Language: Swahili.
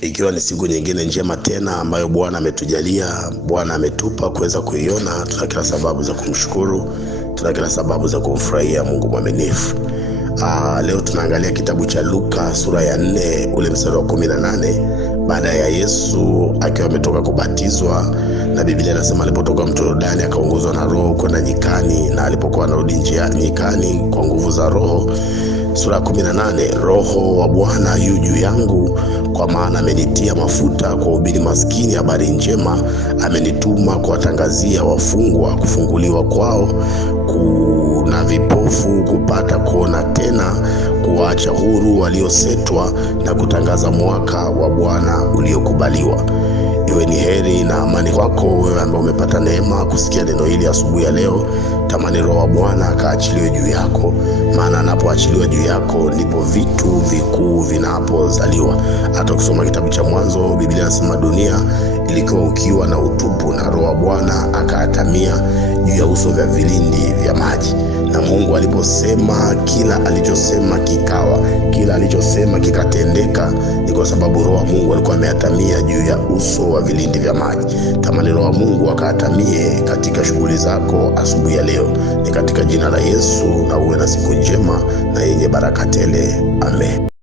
Ikiwa ni siku nyingine njema tena ambayo Bwana ametujalia, Bwana ametupa kuweza kuiona, tuna kila sababu za kumshukuru, tuna kila sababu za kumfurahia Mungu mwaminifu. Leo tunaangalia kitabu cha Luka sura ya 4 ule mstari wa 18. Baada ya Yesu akiwa ametoka kubatizwa, na Biblia inasema alipotoka mto Yordani akaongozwa na Roho kwenda nyikani, na alipokuwa anarudi nyikani kwa nguvu za Roho. Sura 18, Roho wa Bwana yu juu yangu, kwa maana amenitia mafuta kuwahubiri maskini habari njema, amenituma kuwatangazia wafungwa kufunguliwa kwao, na vipofu kupata kuona tena, kuwaacha huru waliosetwa, na kutangaza mwaka wa Bwana uliokubaliwa. Iwe ni heri na amani kwako wewe ambaye umepata neema kusikia neno hili asubuhi ya leo. Tamani Roho wa Bwana akaachiliwe juu yako, maana anapoachiliwa juu yako ndipo vitu vikuu vinapozaliwa. Hata ukisoma kitabu cha Mwanzo, Biblia inasema dunia ilikuwa ukiwa na utupu, na Roho wa Bwana akaatamia juu ya uso vya vilindi vya maji. Na Mungu aliposema, kila alichosema kikawa, kila alichosema kikatendeka, ni kwa sababu Roho wa Mungu alikuwa ameatamia juu ya uso wa vilindi vya maji. Tamani Roho wa Mungu akaatamie katika shughuli zako asubuhi ya leo. Ni katika jina la Yesu, na uwe na siku njema na yenye baraka tele. Amen.